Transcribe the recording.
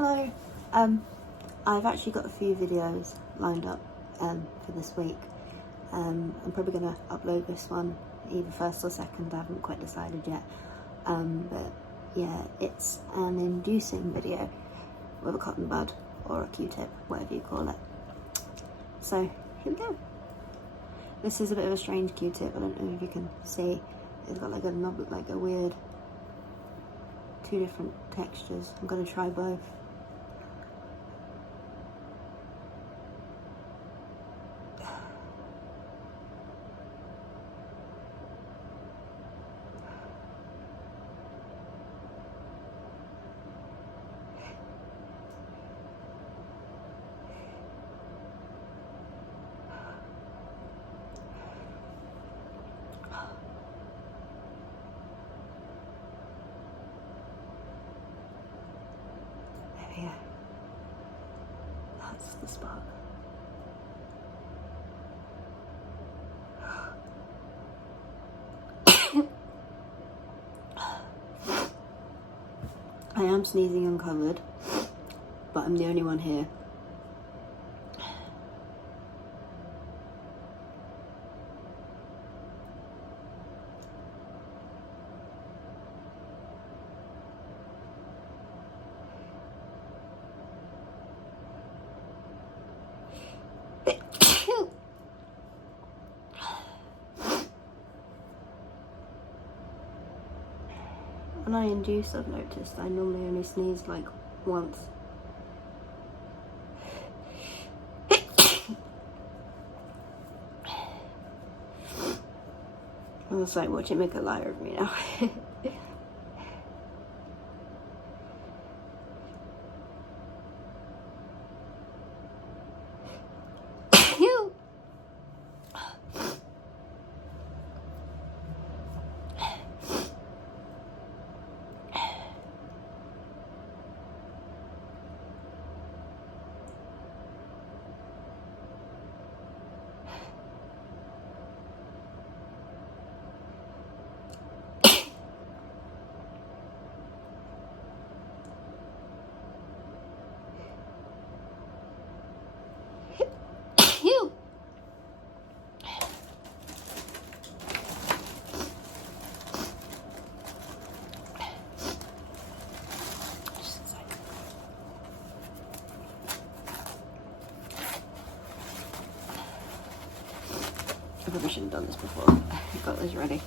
Hello. I've actually got a few videos lined up for this week. I'm probably going to upload this one either first or second. I haven't quite decided yet. But yeah, it's an inducing video with a cotton bud or a Q-tip, whatever you call it. So here we go. This is a bit of a strange Q-tip. I don't know if you can see. It's got like a knob, like a weird, two different textures. I'm going to try both. Yeah, that's the spot. I am sneezing uncovered, but I'm the only one here. When I induce, I've noticed I normally only sneeze like once. I was like, watch it make a liar of me now. I probably shouldn't have done this before. I got this ready.